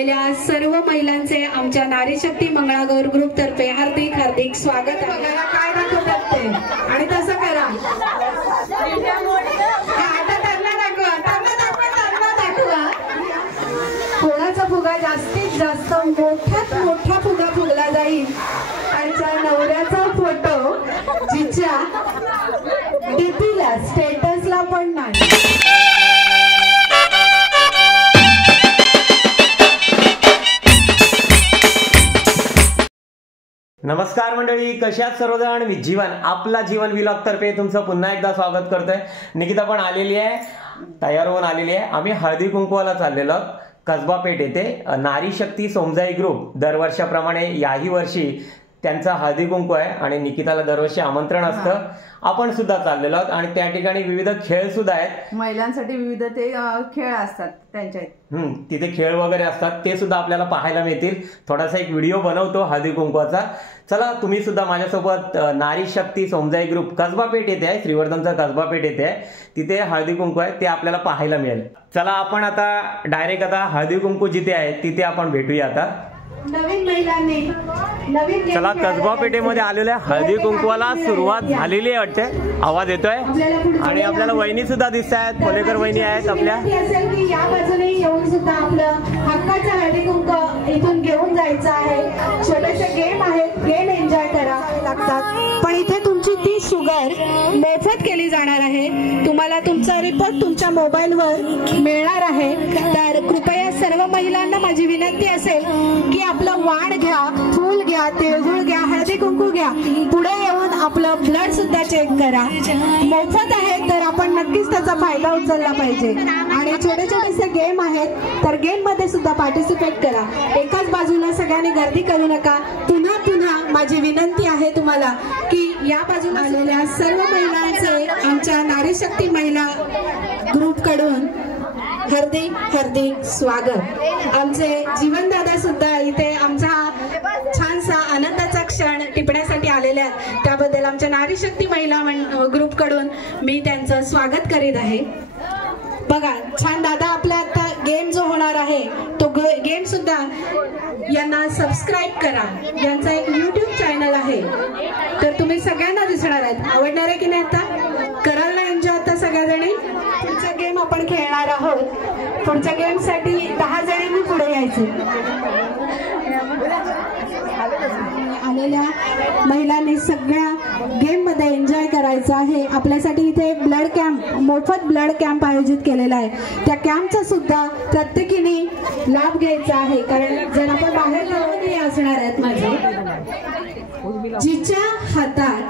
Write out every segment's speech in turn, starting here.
आलेल्या सर्व महिलांचे आमच्या नारी शक्ती मंगळागौर ग्रुप तर्फे हार्दिक हार्दिक स्वागत आहे। काय दाखवतात ते आणि तसं करा। आता त्यांना दाखवा, त्यांना दाखवा। कोणाचा फुगा जास्तीत जास्त मोठ्यात मोठा फुगा फुगला जाईल आणि त्या नवऱ्याचा फोटो जिच्या डीपीला स्टेटसला पण नाही। नमस्कार मंडळी, कशात सर्वजण। मी जीवन, आपला जीवन व्लॉग तर्फे तुमचं पुन्हा एकदा स्वागत करतोय। निकिता पण आलेली आहे, तयार होऊन आलेली आहे। आम्ही हळदी कुंकवाला चाललेलो कसबा पेठ येथे। नारी शक्ती सोमजाई ग्रुप दरवर्षाप्रमाणे याही वर्षी त्यांचा हळदी कुंकू आहे आणि निकिताला दरवर्षी आमंत्रण असतं। आपण सुद्धा चाललेलो आहोत आणि त्या ठिकाणी विविध खेळ सुद्धा आहेत। महिलांसाठी विविध ते खेळ असतात त्यांच्या तिथे खेळ वगैरे असतात, ते सुद्धा आपल्याला पाहायला मिळतील। थोडासा एक व्हिडिओ बनवतो हळदी कुंकवाचा। चला तुम्ही सुद्धा माझ्यासोबत नारी शक्ती सोमजाई ग्रुप कसबा पेठ येथे आहे, श्रीवर्धनचा कसबा पेठ येथे आहे, तिथे हळदी कुंकू आहे, ते आपल्याला पाहायला मिळेल। चला आपण आता डायरेक्ट आता हळदी कुंकू जिथे आहे तिथे आपण भेटूया। आता नवीन महिलांनी नवीन चला कसबा पेठेमध्ये आलेल्या हळदी कुंकवाला सुरुवात झालेली आहे वाटते। आवाज येतोय आणि आपल्याला वहिनी सुद्धा दिसत आहेत, कोलेकर वहिनी आहेत आपल्या। या बाजूने येऊन सुद्धा आपलं हक्काचं हळदी कुंकू इथून घेऊन जायचं आहे। छोटेसे गेम आहेत, गेम एन्जॉय करा लागतात, पण इथे तुमची ती शुगर मोफत केली जाणार आहे। तुम्हाला तुमचा रिपोर्ट तुमच्या मोबाईलवर मिळणार आहे। तर कृपया सर्व महिलांना माझी विनंती असेल की आपलं वाण घ्या, फूल घ्या, तिळगुळ घ्या, हळदी कुंकू घ्या, पुढे येऊन आपलं ब्लड सुद्धा चेक करा। मोफत आहे तर आपण नक्कीच त्याचा फायदा उचलला पाहिजे। आणि छोटे छोटेसे गेम आहेत, तर गेम मध्ये सुद्धा पार्टिसिपेट करा। एकाच बाजूला सगळ्यांनी गर्दी करू नका। पुन्हा पुन्हा माझी विनंती आहे तुम्हाला की या बाजूला आलेल्या सर्व महिलांचे आमच्या नारी शक्ती महिला ग्रुप कडून हार्दिक हार्दिक स्वागत। आमचे जीवन दादा सुद्धा इथे आमचा छानसा आनंदाचा क्षण टिपण्यासाठी आलेले आहेत, त्याबद्दल आमच्या नारी शक्ती महिला ग्रुप कडून मी त्यांचं स्वागत करीत आहे। बघा छान दादा, आपला आता गेम जो होणार आहे तो गेम सुद्धा यांना सबस्क्राईब करा। यांचा एक YouTube चॅनल आहे, तर तुम्ही सगळ्यांना दिसणार आहेत। आवडणार आहे की नाही? आता कराल ना एन्जॉय आता सगळ्याजणी? पुढचा गेम आपण खेळणार आहोत। पुढच्या गेम साठी 10 जणांनी पुढे यायचे। आलेल्या महिलांनी सगळ्या गेम मध्ये एन्जॉय करायचं आहे। आपल्यासाठी इथे ब्लड कॅम्प, मोफत ब्लड कॅम्प आयोजित केलेला आहे। त्या कॅम्पचा सुद्धा प्रत्येकीने लाभ घ्यायचा आहे, कारण जर आपण बाहेर जाऊन असणार आहेत माझे, जिच्या हातात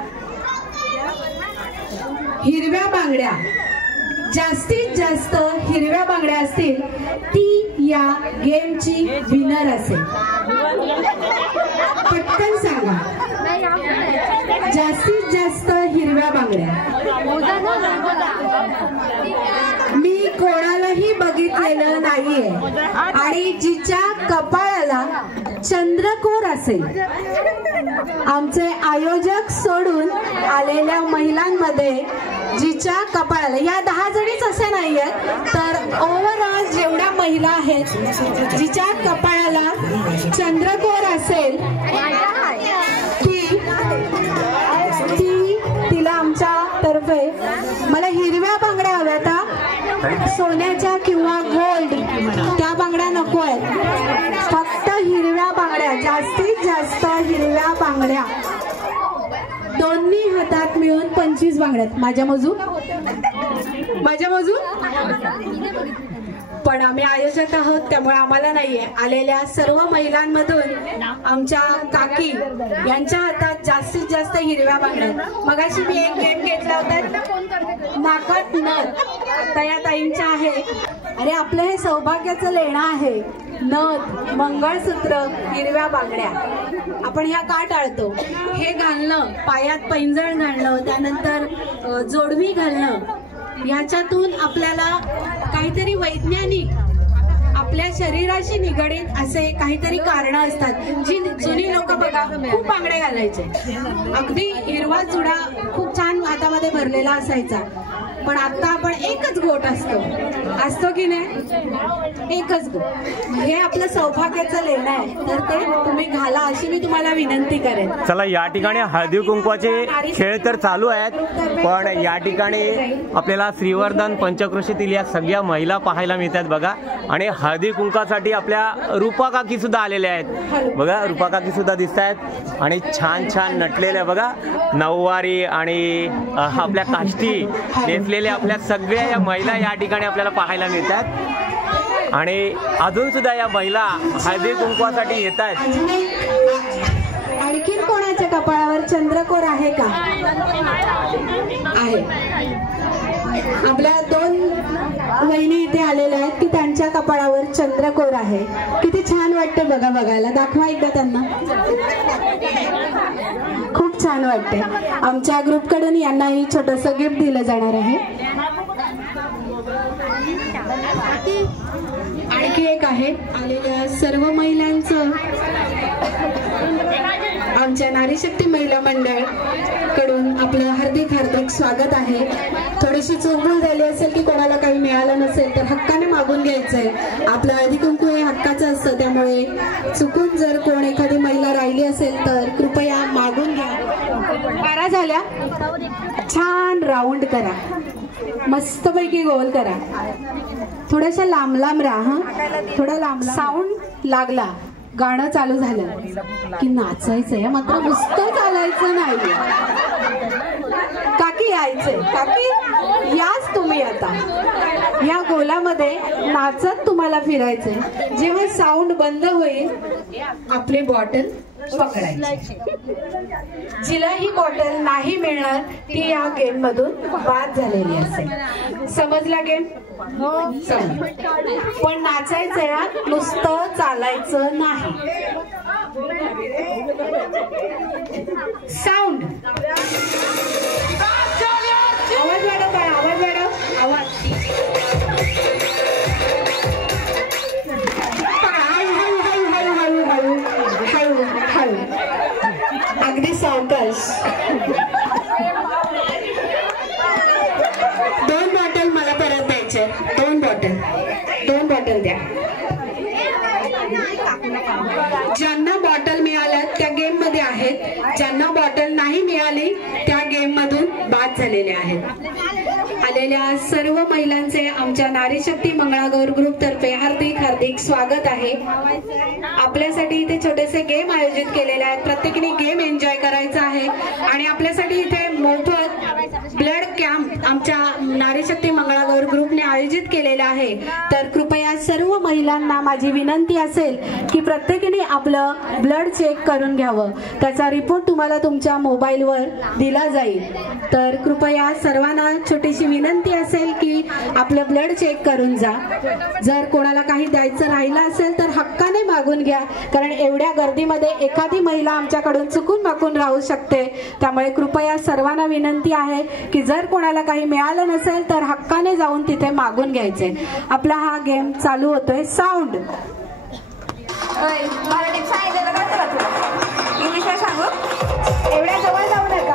हिरव्या बांगड्या, जास्तीत जास्त हिरव्या बांगड्या असतील ती या गेमची विनर असेल। पटकन सांगा, जास्तीत जास्त हिरव्या बांगड्या। मी कोणालाही बघितलेलं नाहीये आणि जिच्या कपाळाला चंद्रकोर असेल, आमचे आयोजक सोडून आलेल्या महिलांमध्ये जिच्या कपाळाला, या 10 जणीच असे नाहीयेत, तर ओव्हरऑल जेवढ्या महिला आहेत जिच्या कपाळाला चंद्रकोर असेल तिला आमच्या तर्फे, मला हिरव्या बांगड्या हव्यात, सोन्याच्या किंवा गोल्ड त्या बांगड्या नको आहेत, फक्त हिरव्या बांगड्या, जास्तीत जास्त हिरव्या बांगड्या। दोन्ही हातात मिळून 25 बांगड्या। माझ्या मोजू पण आम्ही आयोजक आहोत त्यामुळे आम्हाला नाहीये। आलेल्या सर्व महिलांमधून आमच्या काकी यांच्या हातात जास्तीत जास्त हिरव्या बांगड्या। मगाशी मी एक गेम घेतला होता, नाकात नथ, आता या ताईंच्या आहे। अरे आपलं हे सौभाग्याचं लेणं आहे, नथ, मंगळसूत्र, हिरव्या बांगड्या। आपण ह्या का टाळतो? हे घालणं, पायात पैंजण घालणं, त्यानंतर जोडवी घालणं, याच्यातून आपल्याला काहीतरी वैज्ञानिक, आपल्या शरीराशी निगडीत असे काहीतरी कारण असतात। जी जुनी लोक बघा खूप बांगड्या घालायचे, अगदी हिरवा चुडा खूप छान हातामध्ये भरलेला असायचा, पण आता आपण एकच गोट असतो की नाही? एकच गोट. हे आपलं सौभाग्याचं लेणं आहे, तर ते तुम्ही घाला अशी मी तुम्हाला विनंती करेन. चला, या ठिकाणी हळदी कुंकवाचे खेळ तर चालू आहेत, पण या ठिकाणी आपल्याला श्रीवर्धन पंचक्रोशीतील या सगळ्या महिला पाहायला मिळतात बघा. आणि हळदी कुंकासाठी आपल्या रूपा काकी सुद्धा आलेल्या आहेत बघा. रूपा काकी सुद्धा दिसत आहेत आणि छान छान नटलेल्या बघा, नऊवारी आणि आपल्या काष्टी नेसलेल्या आपल्या सगळ्या या महिला या ठिकाणी आपल्याला पाहायला मिळतात. आणि अजून सुद्धा या महिला हळदी कुंकवासाठी येत आहेत. आणखीन कोणाच्या कपाळावर चंद्रकोर आहे का? आहे. आपल्या 2 वहिनी इथे आलेल्या आहेत की त्यांच्या कपाळावर चंद्रकोर आहे. किती छान वाटतं बघा, बघायला. दाखवा एकदा त्यांना. खूप छान वाटते. आमच्या ग्रुपकडून यांनाही छोटंसं गिफ्ट दिलं जाणार आहे. आणखी एक आहे. आलेल्या सर्व महिलांचं आमच्या नारी शक्ती महिला मंडळ कडून आपलं हार्दिक हार्दिक स्वागत आहे. थोडीशी चूकभूल झाली असेल की कोणाला काही मिळालं नसेल तर हक्काने मागून घ्यायचंय. आपलं हळदी कुंकू हे हक्काचं असतं, त्यामुळे चुकून जर कोण एखादी महिला राहिली असेल तर कृपया मागून घ्या. 12 झाल्या. छान राऊंड करा, मस्तपैकी गोल करा. थोड्याशा लांब लांब राहा, थोडा लांब. साऊंड लागला, गाणं चालू झालं की नाचायचंय, मात्र नुसतं चालायचं नाही. काकी यायचंय, काकी याच तुम्ही आता या गोलामध्ये नाचत तुम्हाला फिरायचंय. जेव्हा साऊंड बंद होईल आपली बॉटल पकडायची. जिला ही बॉटल नाही मिळणार ती या गेम मधून बाद झालेली असेल. समजला गेम? समज. पण नाचायचंय, नुसतं चालायचं नाही. साऊंड. आवाज वाढव बाळा, आवाज वाढव, आवाज. अगदी सावकाश. 2 बॉटल मला परत द्यायचे. 2 बॉटल द्या. ज्यांना बॉटल मिळाल्या त्या गेम मध्ये आहेत, ज्यांना बॉटल नाही मिळाली त्या गेम मधून बाद झालेले आहेत. आलेल्या सर्व महिलांचे आमच्या नारी शक्ती मंगळागौर ग्रुप तर्फे हार्दिक हार्दिक स्वागत आहे. आपल्यासाठी इथे छोटेसे गेम आयोजित केलेले आहेत. प्रत्येकाने गेम एन्जॉय करायचा आहे. आणि आपल्यासाठी इथे मोफत ब्लड कॅम्प आमच्या नारी शक्ती मंगळागौर ग्रुपने आयोजित केलेला आहे. तर कृपया सर्व महिलांना माझी विनंती असेल की प्रत्येकाने आपलं ब्लड चेक करून घ्यावं. त्याचा रिपोर्ट तुम्हाला तुमच्या मोबाईलवर दिला जाईल. तर कृपया सर्वांना छोटीशी विनंती असेल की आपलं ब्लड चेक करून जा. जर कोणाला काही द्यायचं राहिलं असेल तर हक्काने मागून घ्या, कारण एवढ्या गर्दीमध्ये एखादी महिला आमच्याकडून चुकून मागून राहू शकते. त्यामुळे कृपया सर्वांना विनंती आहे की जर कोणाला काही मिळालं नसेल तर हक्काने जाऊन तिथे मागून घ्यायचे. आपला हा गेम चालू होतोय. साऊंड. मराठीत सांगितलेलं कळतं का तुला? इंग्लिशला सांगू? एवढ्या जवळ जाऊ नका.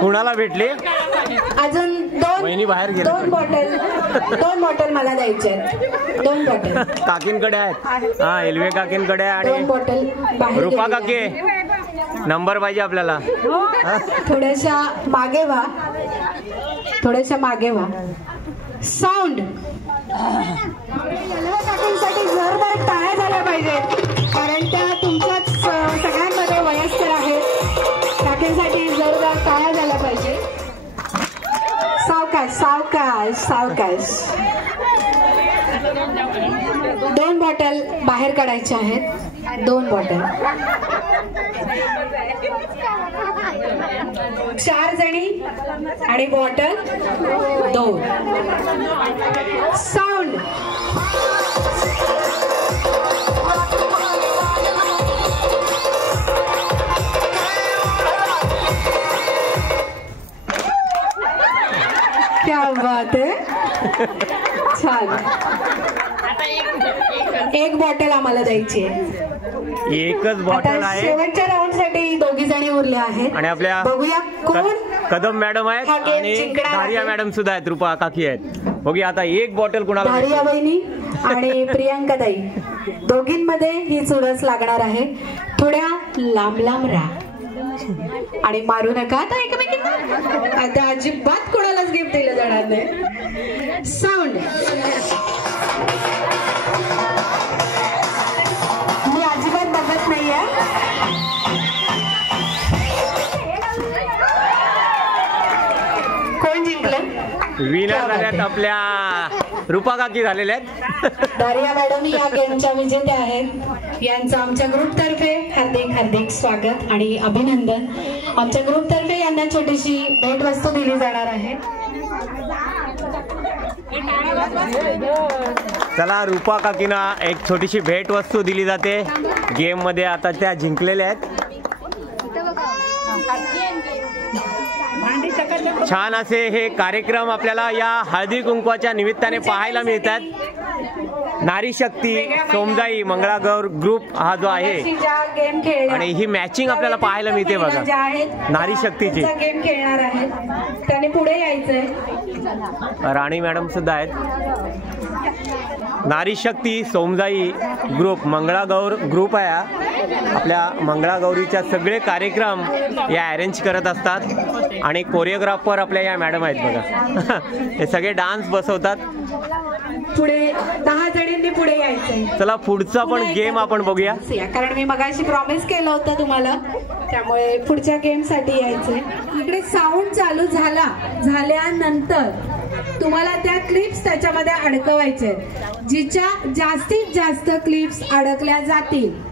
कुणाला भेटली? अजून 2 बॉटल मला द्यायचे. 2 बॉटल काकींकडे आहेत. हा, एलवे काकींकडे. आणि 2 बॉटल रूपा काकी, नंबर पाहिजे आपल्याला. थोड्याशा मागे व्हा, थोड्याशा मागे व्हा. साऊंड. काकींसाठी जोरदार टाळ्या झाल्या पाहिजेत, कारण त्या तुमच्याच सगळ्यांमध्ये वयस्कर आहेत. काकींसाठी जोरदार टाळ्या झाल्या पाहिजे. सावकाश सावकाश सावकाश. 2 बॉटल बाहेर काढायच्या आहेत. 2 बॉटल. 4 जणी आणि बॉटल 2. साऊंड. क्या बात है. छान. 1 बॉटल आम्हाला द्यायची आहे. एकच बॉटल आहे. शेवटच्या राऊंड साठी दोघी जणी उरल्या आहेत आणि आपल्या बघूया कोण कदम मॅडम आहेत आणि धारिया मॅडम सुद्धा आहेत, रूपा काकी आहेत. बघूया आता एक बॉटल कुणाला. धारिया बहिणी आणि प्रियांका ताई दोघींमध्ये ही चुरस लागणार आहे. थोड्या लांब लांब राहा आणि मारू नका आता एकमेकींना. आता अजिबात कोणालाच गिफ्ट दिलं जाणार नाही. साऊंड मी अजिबात बघत नाहीये. कोण जिंकलं? विनर झाल्यात आपल्या रूपा काकी झालेल्या आहेत. दारिया मॅडम या गेमच्या विजेत्या आहेत. यांचं आमच्या ग्रुपतर्फे हार्दिक हार्दिक स्वागत आणि अभिनंदन. आमच्या ग्रुपतर्फे यांना छोटीशी भेटवस्तू दिली जाणार आहे. चला रूपा काकीना एक छोटीशी भेटवस्तू दिली जाते. गेम मध्ये आता त्या जिंकलेल्या आहेत. छान असे हे कार्यक्रम आपल्याला या हळदी कुंकवाच्या निमित्ताने पाहायला मिळतात. नारी शक्ती सोमजाई मंगळागौर ग्रुप हा जो आहे आणि ही मॅचिंग आपल्याला पाहायला मिळते बघा नारी शक्तीची. गेम खेळणार आहेत त्याने पुढे यायचंय. राणी मॅडम सुद्धा आहेत. नारी शक्ती सोमजाई ग्रुप मंगळागौर ग्रुप आहे. आपल्या मंगळागौरीच्या सगळे कार्यक्रम या अरेंज करत असतात आणि कोरिओग्राफर आपल्या या मॅडम आहेत बघा. हे सगळे डान्स बसवतात. पुढे 10 जणींनी पुढे यायचंय. चला पुढचा पण गेम आपण बघूया. कारण मी मगाशी प्रॉमिस केलं होतं तुम्हाला, त्यामुळे पुढच्या गेम साठी यायचंय. इकडे साऊंड चालू झाल्यानंतर तुम्हाला त्या क्लिप्स त्याच्यामध्ये अडकवायचे. जिच्या जास्तीत जास्त क्लिप्स अडकल्या जातील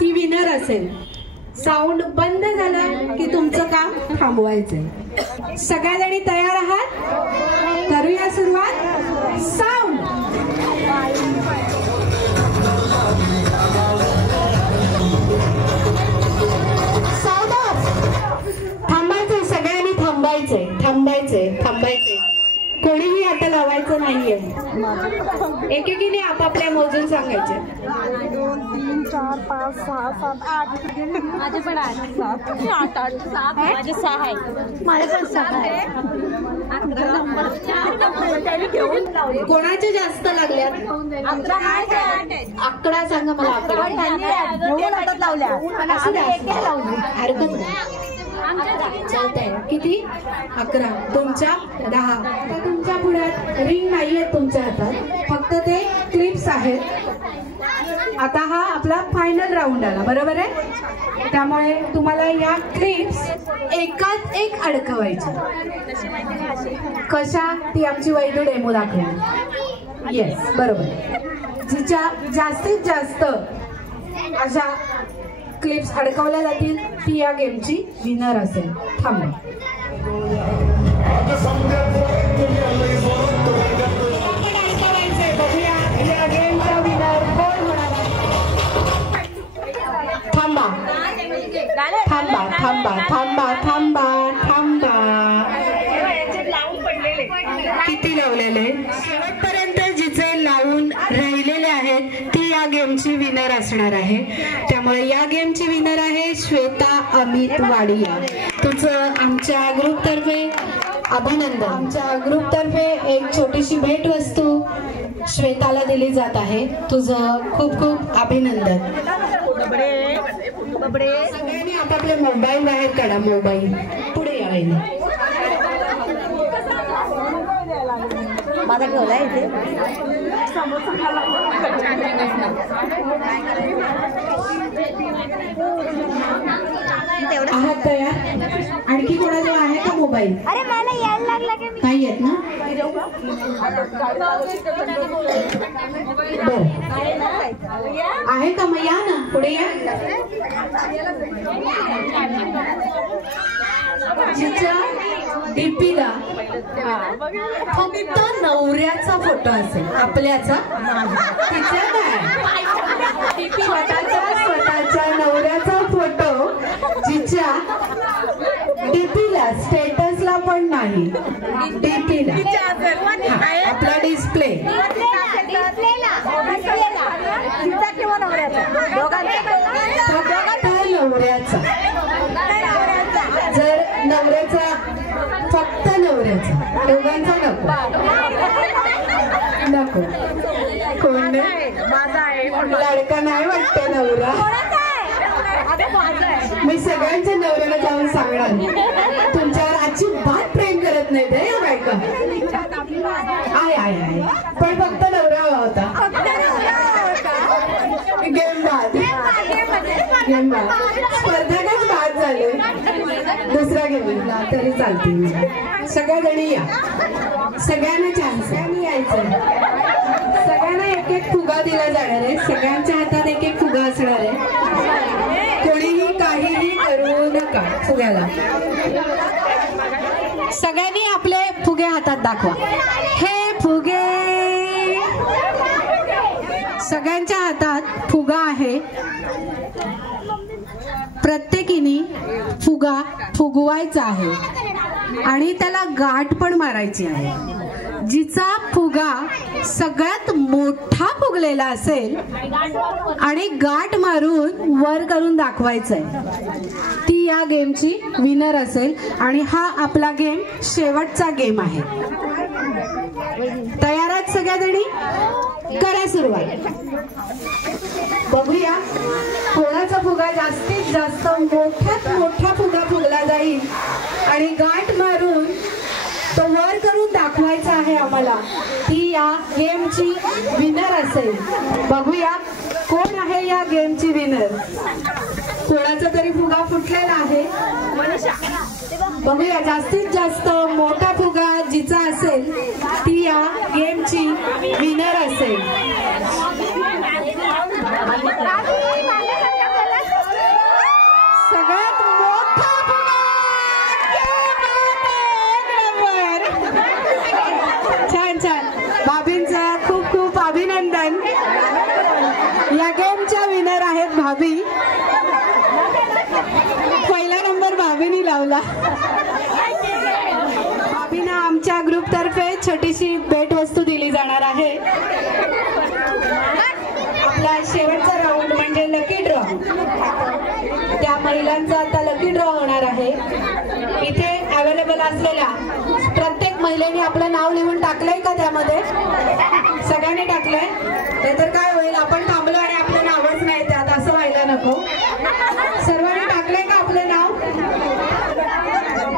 ती विनर असेल. साऊंड बंद झाला की तुमचं काम थांबवायचंय. सगळ्या जणी तयार आहात? करूया सुरुवात. साऊंड थांबायचंय. सगळ्यांनी थांबायचंय थांबायचंय थांबायचंय. कोणीही आता लावायचं नाहीये. एकेकीने आपापल्या मोजून सांगायचे. 1 2 3 4 5 6 7 8 माझे पण 8 7 8 7 माझे 6 आहे. माझे पण 6 आहे. कोणाचे जास्त लागल्यात? आकडा सांगा मला. आकडा लावल्या हरकत नाही. चालतंय. किती? 11. तुमच्या 10. तुमच्या पुढ्यात रिंग नाहीये तुमच्या हातात, फक्त ते क्लिप्स आहेत. आता हा आपला फायनल राऊंड आला बरोबर आहे. त्यामुळे तुम्हाला या क्लिप्स एकाच एक अडकवायच्या. कशा ती आमची वैदू डेमो दाखवेल. येस बरोबर. जिच्या जास्तीत जास्त अशा क्लिप्स अडकवल्या जातील ती या गेमची विनर असेल. थांबा. थांबा थांबा थांबा थांबा थांबा थांबा. किती लावलेले? शेवटपर्यंत जिचे लावून राहिलेले आहेत ती या गेमची विनर असणार आहे. त्यामुळे या गेमची विनर आहे श्वेता अमित वाडिया. तुझं आमच्या ग्रुपतर्फे अभिनंदन. आमच्या ग्रुपतर्फे एक छोटीशी भेटवस्तू श्वेताला दिली जात आहे. तुझं खूप खूप अभिनंदन. सगळ्यांनी आपापले मोबाईल बाहेर काढा. मोबाईल पुढे यायला माझा ठेवला इथे. आहात तयार? आणखी कोणाजवळ आहे का मोबाईल? अरे मला यायला लागला की नाही येत ना? बरं आहे का? मग या ना पुढे या. जिच्या डीपीला फक्त नवऱ्याचा फोटो असेल आपल्याचा. तिच्या काय स्वतःच्या नवऱ्याचा फोटो जिच्या डीपीला स्टेटसला पण नाही. डीपीला आपला डिस्प्ले किंवा नवऱ्याचा दोघांचा दोघांचा नको कोण लाडका नाही वाटतं नवरा. मी सगळ्यांच्या नवऱ्याला जाऊन सांगणार तुमच्यावर अजिबात प्रेम करत नाही ते या बायका. आहे पण फक्त नवरा हवा होता. गेम बाद स्पर्धकच बाद झाले. दुसरा गेम तरी चालतील. सगळ्या जणी या. सगळ्यांना चान्स आहे. यायचं. सगळ्यांना एक एक फुगा दिला जाणार आहे. सगळ्यांच्या हातात एक एक फुगा असणार आहे. कोणीही काहीही करू नका फुग्याला. सगळ्यांनी आपले फुगे हातात दाखवा. हे फुगे. सगळ्यांच्या हातात फुगा आहे. प्रत्येकीने फुगा फुगवायचा आहे आणि त्याला गाठ पण मारायची आहे. जिचा फुगा सगळ्यात मोठा फुगलेला असेल आणि गाठ मारून वर करून दाखवायचंय ती या गेमची विनर असेल. आणि हा आपला गेम शेवटचा गेम आहे. तयार आहात सगळ्या जणी? करा सुरुवात. बघूया कोणाचा फुगा जास्तीत जास्त मोठ्यात मोठा फुगा फुगला जाईल आणि गाठ मारून तो वर करून दाखवायचा आहे आम्हाला. ती या गेमची विनर असेल. बघूया कोण आहे या गेमची विनर. कोणाचा तरी फुगा फुटलेला आहे. बघूया जास्तीत जास्त मोठा फुगा जिचा असेल ती या गेमची विनर असेल. सगळ्यात मोठा फुगा. छान छान. भाभींचा खूप खूप अभिनंदन. या गेमच्या विनर आहेत भाभी. पहिला नंबर भाभीनी लावला. भाभींना आमच्या ग्रुप तर्फे छोटीशी भेटवस्तू दिली जाणार आहे. आपला शेवटचा राऊंड म्हणजे लकी ड्रॉ. त्या महिलांचा आता लकी ड्रॉ होणार आहे. इथे अवेलेबल असलेल्या प्रत्येक महिलेने आपलं नाव लिहून टाकलंय का त्यामध्ये? सगळ्यांनी टाकलंय? नाहीतर काय होईल आपण थांबलो आणि आपलं नावच नाही त्यात, असं व्हायला नको. सर्वांनी टाकलंय का आपलं नाव?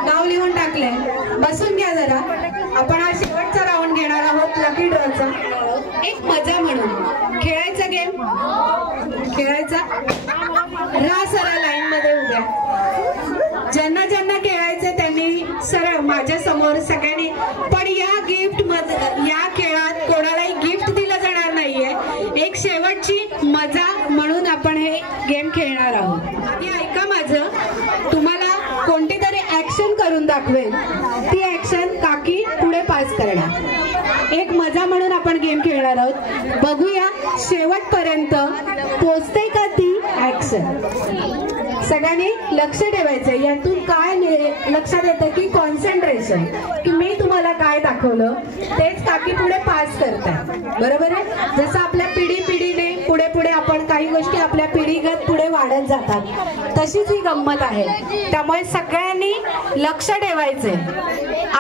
नाव लिहून टाकलंय. बसून घ्या जरा. आपण हा शेवटचा राऊंड घेणार आहोत लकी ड्रॉचा. एक मजा म्हणून खेळायचा गेम. खेळायचा. राहा सरळ लाईन मध्ये उभ्या. ज्यांना ज्यांना खेळायचं त्यांनी सरळ माझ्या समोर सगळ्यांनी. पण या गिफ्ट मध्ये या खेळात कोणालाही गिफ्ट दिलं जाणार नाहीये. एक शेवटची मजा म्हणून आपण हे गेम खेळणार आहोत. आधी ऐका माझं. तुम्हाला कोणती तरी ऍक्शन करून दाखवेल. ती ऍक्शन काकी पुढे पास करणार. एक मजा म्हणून आपण गेम खेळणार आहोत. बघूया शेवटपर्यंत पोचते का ती ऍक्शन. सगळ्यांनी लक्ष ठेवायचं. यातून काय लक्षात येतं की कॉन्सन्ट्रेशन, की मी तुम्हाला काय दाखवलं तेच काकी पुढे पास करतात. बरोबर आहे? जसं आपल्या पिढीने पुढे पुढे आपण काही गोष्टी आपल्या पिढीगत पुढे वाढत जातात, तशीच ही गंमत आहे. त्यामुळे सगळ्यांनी लक्ष ठेवायचंय.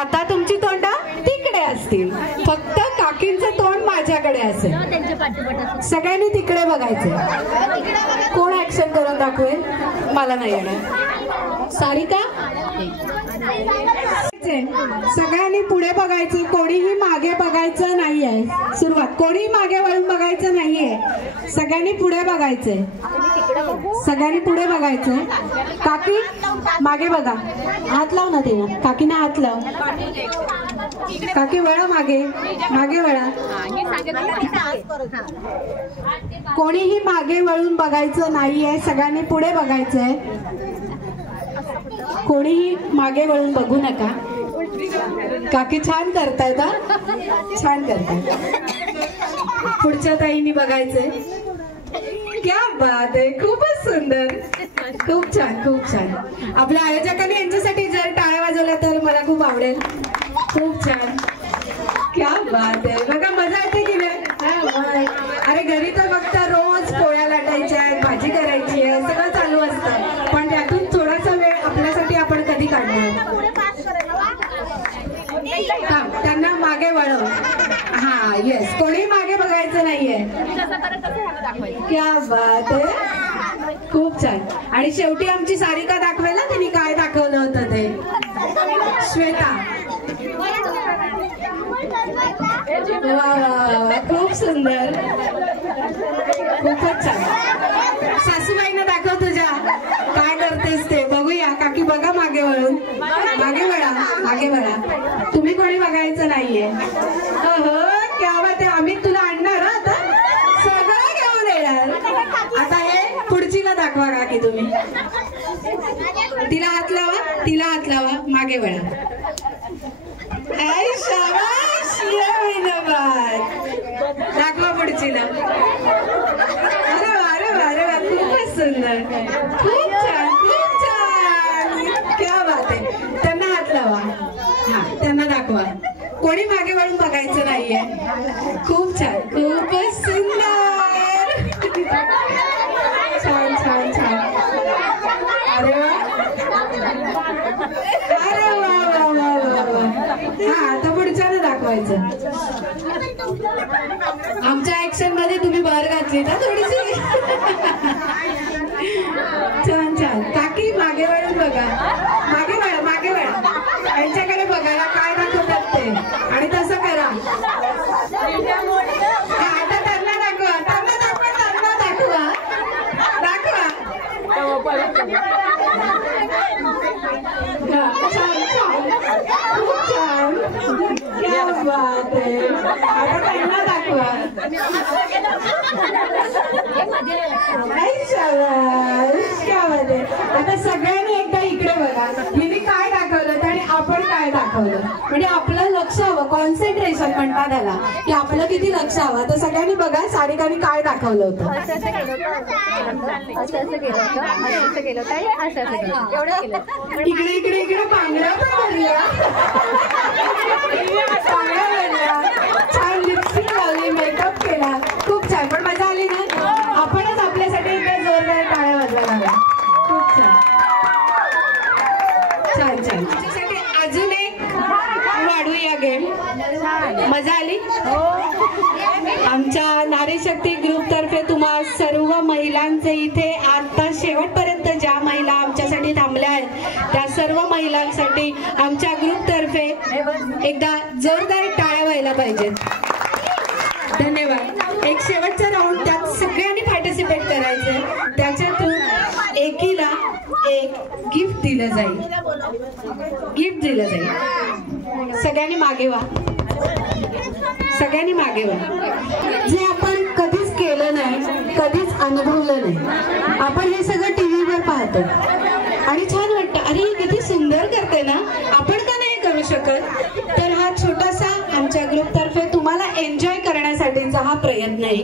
आता तुमची तोंड तिकडे असतील, फक्त काकींचं तोंड माझ्याकडे असेल. सगळ्यांनी तिकडे बघायचं. कोण ऍक्शन करून दाखवेल? मला नाही येणार. सारिका? सगळ्यांनी पुढे बघायचं. कोणीही मागे बघायचं नाहीये. सुरुवात. कोणी मागे वळून बघायचं नाहीये. सगळ्यांनी पुढे बघायचंय. सगळ्यांनी पुढे बघायचंय. काकी मागे बघा. हात लाव ना तिला. काकीने हात लाव. काकी वळा मागे. मागे वळा. कोणीही मागे वळून बघायचं नाहीये. सगळ्यांनी पुढे बघायचंय. कोणीही मागे वळून बघू नका. काकी छान करतायत. छान करतायत. पुढच्या ताईंनी बघायचंय. क्या बात आहे. खूपच सुंदर. खूप छान. खूप छान. आपल्या आयोजकांनी यांच्यासाठी जर टाळ्या वाजवल्या तर मला खूप आवडेल. खूप छान. क्या बात आहे. बघा मजा येते की नाही? अरे घरी तर फक्त रोज पोळ्या लाटायच्या आहेत, भाजी करायची आहे, सगळं चालू असतं. पण त्यातून थोडासा वेळ आपल्यासाठी आपण कधी काढणार? त्यांना मागे वळव. हा येस, कोणी मागे बघायचं नाहीये. क्या बात आहे, खूप छान. आणि शेवटी आमची सारिका दाखवेल ना तिने काय दाखवलं होतं ते. श्वेता, वा खूप सुंदर, खूपच छान. सासूबाईंना दाखव तुझ्या काय करतेस ते बघूया. काकी बघा मागे वळून, मागे वळा, मागे वळा. तुम्ही कोणी बघायचं नाहीये. हो क्या बात आहे. आम्ही तुला आणणार आता, सगळं घेऊन येणार. आता हे पुढचीला दाखवा काकी तुम्ही. तिला हात लावा, तिला हात लावा, मागे वळा. ऐ शाबाश, दाखवा पुढचीला. अरे वा, अरे वा, अरे वा, खूपच सुंदर, खूप छान, खूप छान. क्या बात आहे. त्यांना हात लावा. हा त्यांना दाखवा. कोणी मागे वळून बघायचं नाहीये. खूप छान, खूपच सुंदर, छान छान छान. अरे वा, अरे वा वा वा वा. हा आता पुढच्याला दाखवायचं. आमच्या ऍक्शन मध्ये तुम्ही भर घातली ना थोडीशी. छान छान. काकी मागे वळून बघा, मागे वळा, मागे वळा. यांच्याकडे बघायला काय दाखवतात ते आणि तसं करा. आता त्यांना दाखवा, त्यांना दाखवा, त्यांना दाखवा, दाखवा. छान छान, खूप छान. क्या बात आहे. आता त्यांना दाखवा. क्या बात आहे. आता सगळ्यांनी एकदा इकडे बघा. हिने काय दाखवलं आणि आपण काय दाखवलं, म्हणजे आपलं लक्ष हवं, कॉन्सन्ट्रेशन म्हणतात त्याला, की आपलं किती लक्ष हवं. तर सगळ्यांनी बघा सारिकाने काय दाखवलं होतं. इकडे इकडे इकडे पांगड्या पण भरल्या, छान लिपस्टिक लावली, मेकअप केला, खूप छान. पण मजा आली ना. आपणच आपल्यासाठी इकडे जोरदार टाळ्या वाजवायला. खूप छान, छान छान. त्याच्यासाठी अजून एक वाढूया गेम. मजा आली. आमच्या नारी शक्ती ग्रुप तर्फे तुम्हा सर्व महिलांचे इथे आता शेवटपर्यंत ज्या महिला आमच्यासाठी थांबल्या आहेत त्या सर्व महिलांसाठी आमच्या ग्रुप तर्फे एकदा जोरदार टाळ्या व्हायला पाहिजेत. धन्यवाद. एक शेवटचा राऊंड, त्यात सगळ्यांनी पार्टिसिपेट करायचंय. त्याच्यातून एकीला एक गिफ्ट दिलं जाईल, गिफ्ट दिलं जाईल. सगळ्यांनी मागे व्हा, सगळ्यांनी मागे व्हा. जे आपण कधीच केलं नाही, कधीच अनुभवलं नाही, आपण हे सगळं टीव्हीवर पाहतो आणि छान वाटतं, अरे किती सुंदर करते ना, आपण का नाही करू शकत. तर हा छोटासा आमच्या ग्रुप तर्फे तुम्हाला एन्जॉय करण्यासाठीचा हा प्रयत्न आहे.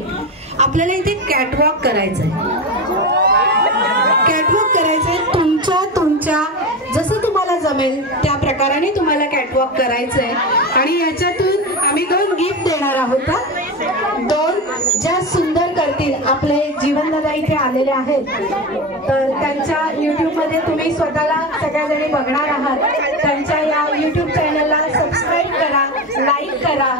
आपल्याला इथे कॅटवॉक करायचंय, कॅटवॉक करायचंय. तुमच्या जसं तुम्हाला जमेल त्या प्रकाराने तुम्हाला कॅटवॉक करायचंय. आणि याच्यातून आम्ही 2 गिफ्ट देणार आहोत. 2 ज्या सुंदर करतील, आपले जीवनदादा इथे आलेले आहेत, तर त्यांच्या YouTube मध्ये तुम्ही स्वतःला सगळ्याजणी बघणार आहात. त्यांच्या या YouTube चॅनलला सबस्क्राईब करा, लाईक करा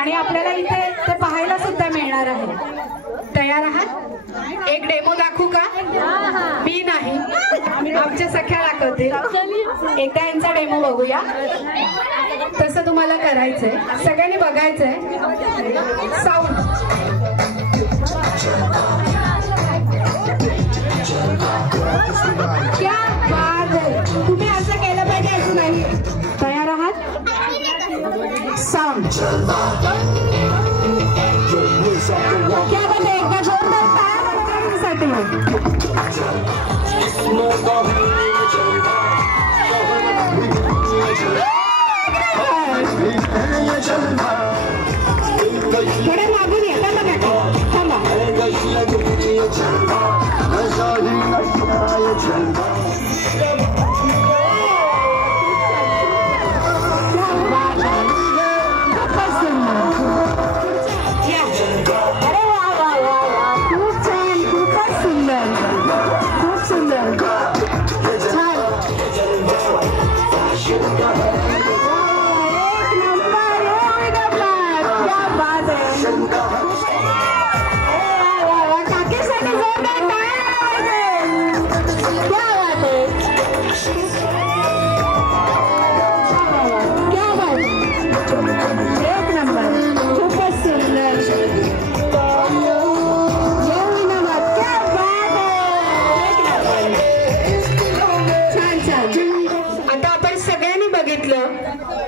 आणि आपल्याला इथे ते पाहायला सुद्धा मिळणार आहे. तयार आहात? एक डेमो दाखवू का? मी नाही, आमच्या सख्या दाखवतील. एकदा यांचा डेमो बघूया. तसं तुम्हाला करायचंय, सगळ्यांनी बघायचंय. साऊंड. क्या बात आहे. तुम्ही असं केलं पाहिजे, असं नाही. तयार आहात? साऊंड. क्या बात आहे. एकदा जोरदार टाळ्या मंडळींसाठी. थोडे मागून ये, थांबा. अरे वा वा वा वा, खूप छान, खूपच सुंदर, खूप सुंदर.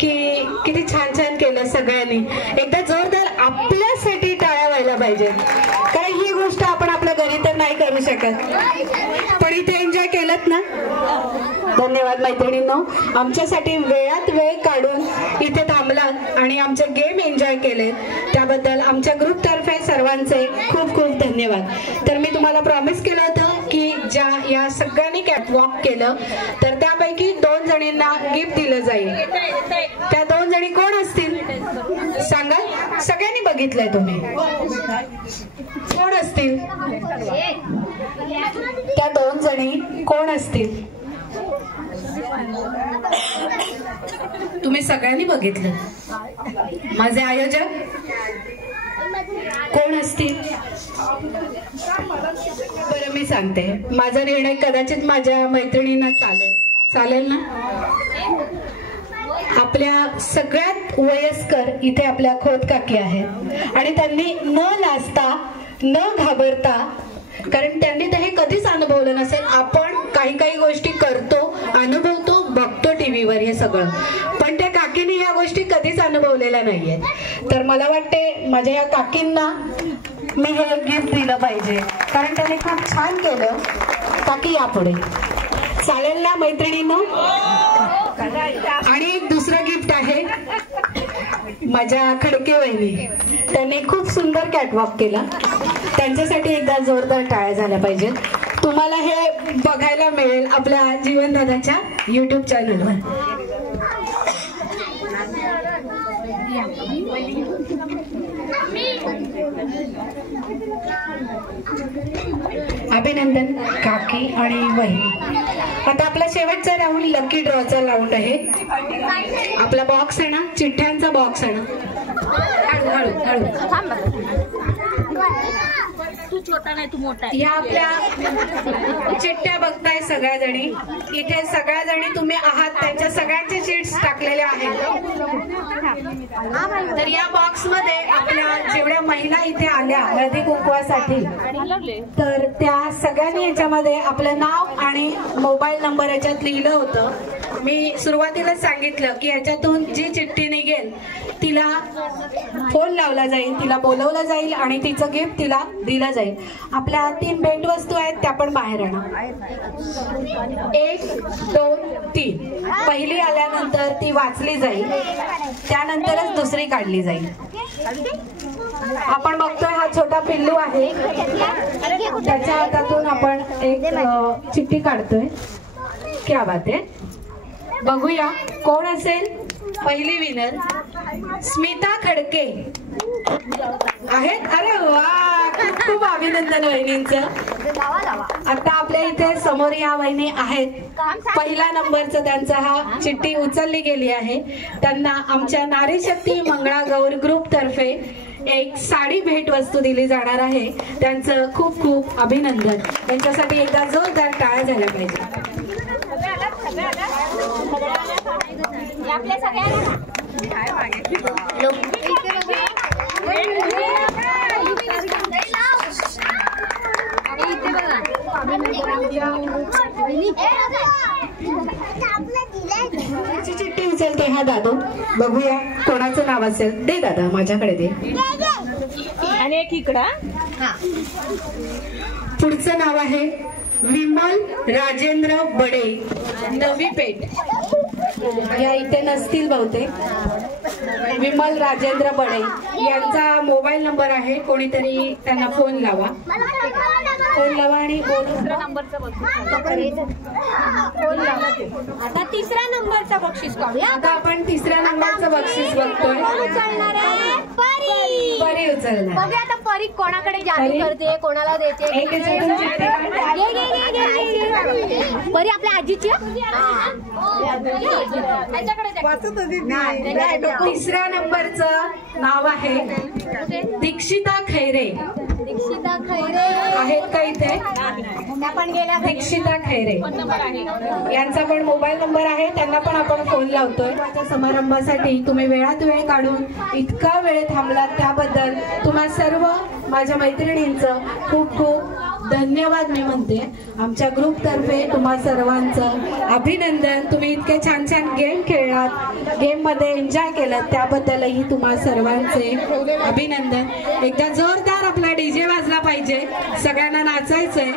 की किती छान छान केलं सगळ्यांनी. एकदा जोरदार आपल्यासाठी टाळ्या व्हायला पाहिजे, कारण ही गोष्ट आपण आपल्या घरी तर नाही करू शकत, पण इथे एन्जॉय केलत ना. धन्यवाद मैत्रिणींनो, आमच्यासाठी वेळात वेळ काढून इथे थांबलात आणि आमचे गेम एन्जॉय केले त्याबद्दल आमच्या ग्रुपतर्फे सर्वांचे खूप खूप धन्यवाद. तर मी तुम्हाला प्रॉमिस केलं होतं की ज्या या सगळ्यांनी कॅटवॉक केलं तर त्यापैकी 2 जणींना गिफ्ट दिलं जाईल. त्या 2 जणी कोण असतील सांगाल? सगळ्यांनी बघितलंय तुम्ही, कोण असतील त्या 2 जणी? कोण असतील? तुम्ही सगळ्यांनी बघितलं. माझे आयोजक कोण असतील? बरं मी सांगते, माझा निर्णय कदाचित माझ्या मैत्रिणींना चालेल ना. आपल्या सगळ्यात वयस्कर इथे आपल्या खोत काकी आहेत आणि त्यांनी न लाजता न घाबरता, कारण त्यांनी तर हे कधीच अनुभवलं नसेल. आपण काही गोष्टी करतो, अनुभवतो, बघतो टीव्हीवर हे सगळं, पण त्या काकीने ह्या गोष्टी कधीच अनुभवलेल्या नाहीयेत. तर मला वाटते माझ्या या काकींना मी हे गिफ्ट दिलं पाहिजे, कारण त्यांनी खूप छान केलं. काकी यापुढे चालेल ना मैत्रिणींनो. आणि एक दुसरं गिफ्ट आहे माझ्या खडके वहिनी, त्यांनी खूप सुंदर कॅटवॉक केला. त्यांच्यासाठी एकदा जोरदार टाळ्या झाल्या पाहिजेत. तुम्हाला हे बघायला मिळेल आपल्या जीवनदादाच्या YouTube चॅनलवर. अभिनंदन काकी आणि वहिनी. आता आपला शेवटचा राऊंड लकी ड्रॉचा राऊंड आहे. आपला बॉक्स आहे ना, चिठ्ठ्यांचा बॉक्स आहे ना. हळू तू छोटा नाही तू मोठा आहे. या आपल्या चिठ्ठ्या बघताय सगळ्या जणी, इथे सगळ्या जणी तुम्ही आहात, त्यांच्या सगळ्यांचे शीट्स टाकलेल्या आहेत. तर या बॉक्स मध्ये आपल्या जेवढ्या महिला इथे आल्या हळदी कुंकवासाठी, तर त्या सगळ्यांनी याच्यामध्ये आपलं नाव आणि मोबाईल नंबर याच्यात लिहिलं होतं. मी सुरुवातीलाच सांगितलं की याच्यातून जी चिठ्ठी निघेल तिला फोन लावला जाईल, तिला बोलवलं जाईल आणि तिचं गिफ्ट तिला दिलं जाईल. आपल्या 3 भेटवस्तू आहेत, त्या पण बाहेर आणा. 1, 2, 3. पहिली आल्यानंतर ती वाचली जाईल, त्यानंतरच दुसरी काढली जाईल. आपण बघतोय हा छोटा पिल्लू आहे, त्याच्या हातातून आपण एक चिठ्ठी काढतोय. क्या बात आहे. बघूया कोण असेल पहिली विनर. स्मिता खडके आहेत. अरे वा, खूप खूप अभिनंदन वहिनींचं. आता आपल्या इथे समोर या वहिनी आहेत. पहिला नंबरचा त्यांचा हा चिठ्ठी उचलली गेली आहे. त्यांना आमच्या नारी शक्ती मंगळागौर ग्रुप तर्फे एक साडी भेटवस्तू दिली जाणार आहे. त्यांचं खूप खूप अभिनंदन. त्यांच्यासाठी एकदा जोरदार टाळ्या झाल्या पाहिजे. आपल्या सगळ्यांना चिठ्ठी उचलते हा दादू. बघूया कोणाचं नाव असेल. दे दादा, माझ्याकडे दे. आणि एक इकडं. पुढचं नाव आहे विमल राजेंद्र बडे, नवी पेठ. या इथे नसतील बहुतेक. विमल राजेंद्र बडे यांचा मोबाईल नंबर आहे. कोणीतरी त्यांना फोन लावा आणि फोन लावा. आता 3रा नंबरचा बक्षीस काढूया. आता आपण 3ऱ्या नंबरचं बक्षीस बघतोय. परी उचलणार. बघूया आता परी कोणाकडे जादू करते, कोणाला देते. परी आपल्या आजीची. 3ऱ्या नंबरचं नाव आहे दीक्षिता खैरे. दीक्षिता खैरे आहेत का इथे? आपण गेल्या दीक्षिता खैरे यांचा पण मोबाईल नंबर आहे. त्यांना पण आपण फोन लावतोय. माझ्या समारंभासाठी तुम्ही वेळात वेळ काढून इतका वेळ थांबलात त्याबद्दल तुम्हा सर्व माझ्या मैत्रिणींचं खूप खूप धन्यवाद मी म्हणते. आमच्या ग्रुपतर्फे तुम्हा सर्वांचं अभिनंदन. तुम्ही इतके छान छान गेम खेळलात, गेम मध्ये एन्जॉय केलं, त्याबद्दलही तुम्हा सर्वांचे अभिनंदन. एकदा जोरदार आपला डीजे वाजला पाहिजे, सगळ्यांना नाचायचंय.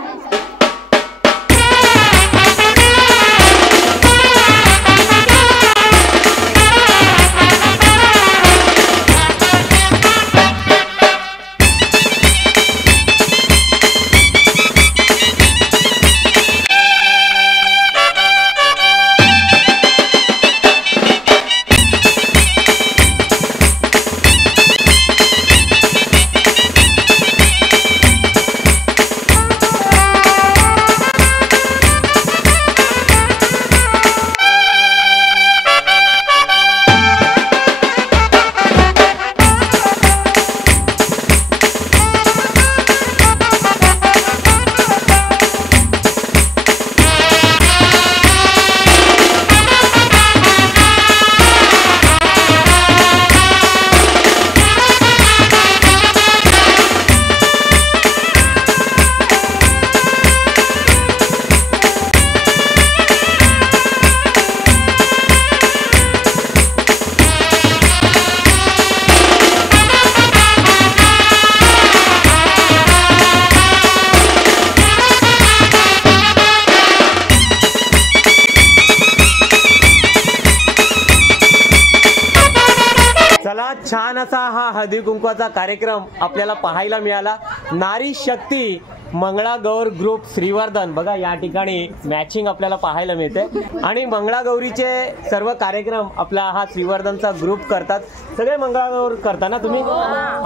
छान असा हा हळदी कुंकवाचा कार्यक्रम आपल्याला पाहायला मिळाला. नारी शक्ती मंगळागौर ग्रुप श्रीवर्धन, बघा या ठिकाणी मॅचिंग आपल्याला पाहायला मिळते. आणि मंगळागौरीचे सर्व कार्यक्रम आपला हा श्रीवर्धनचा ग्रुप करतात. सगळे मंगळागौर करता ना तुम्ही?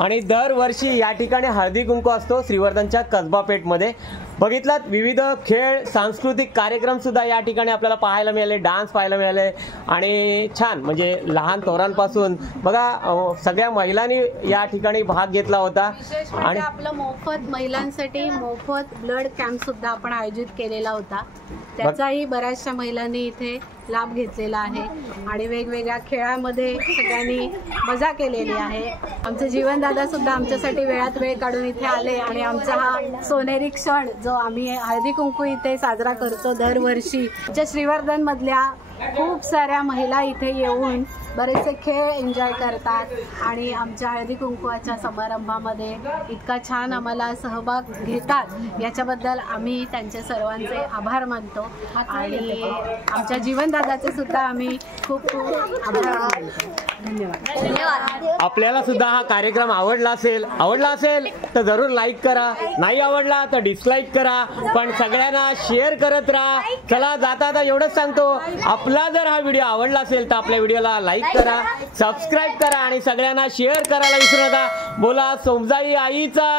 आणि दरवर्षी या ठिकाणी हळदी कुंकू असतो श्रीवर्धनच्या कसबा पेठमध्ये. बघितलात विविध खेळ, सांस्कृतिक कार्यक्रम सुद्धा या ठिकाणी आपल्याला पाहायला मिळाले, डान्स पाहायला मिळाले. आणि छान म्हणजे लहान थोरांपासून बघा सगळ्या महिलांनी या ठिकाणी भाग घेतला होता. आणि आपलं मोफत महिलांसाठी मोफत ब्लड कॅम्प सुद्धा आपण आयोजित केलेला होता. त्याचाही बऱ्याचशा महिलांनी इथे लाभ घेतलेला आहे. आणि वेगवेगळ्या खेळामध्ये सगळ्यांनी मजा केलेली आहे. आमचे जीवनदादा सुद्धा आमच्यासाठी वेळात वेळ काढून इथे आले. आणि आमचा हा सोनेरी क्षण जो आम्ही हळदी कुंकू इथे साजरा करतो दरवर्षी, आमच्या श्रीवर्धन मधल्या खूप साऱ्या महिला इथे येऊन बरेचसे खेळ एन्जॉय करतात. आणि आमच्या हळदी कुंकवाच्या समारंभामध्ये इतका छान आम्हाला सहभाग घेतात, याच्याबद्दल आम्ही त्यांचे सर्वांचे आभार मानतो. आणि आमच्या जीवनदादाचे सुद्धा आम्ही खूप खूप आभार मानतो. धन्यवाद. आपल्याला सुद्धा हा कार्यक्रम आवडला असेल तर जरूर लाईक करा, नाही आवडला तर डिसलाईक करा, पण सगळ्यांना शेअर करत राहा. चला जाता एवढंच सांगतो, आपला जर हा व्हिडिओ आवडला असेल तर आपल्या व्हिडिओला लाईक करा, सबस्क्राईब करा आणि सगळ्यांना शेअर करायला विसरू नका. बोला सोमजाई आईचा.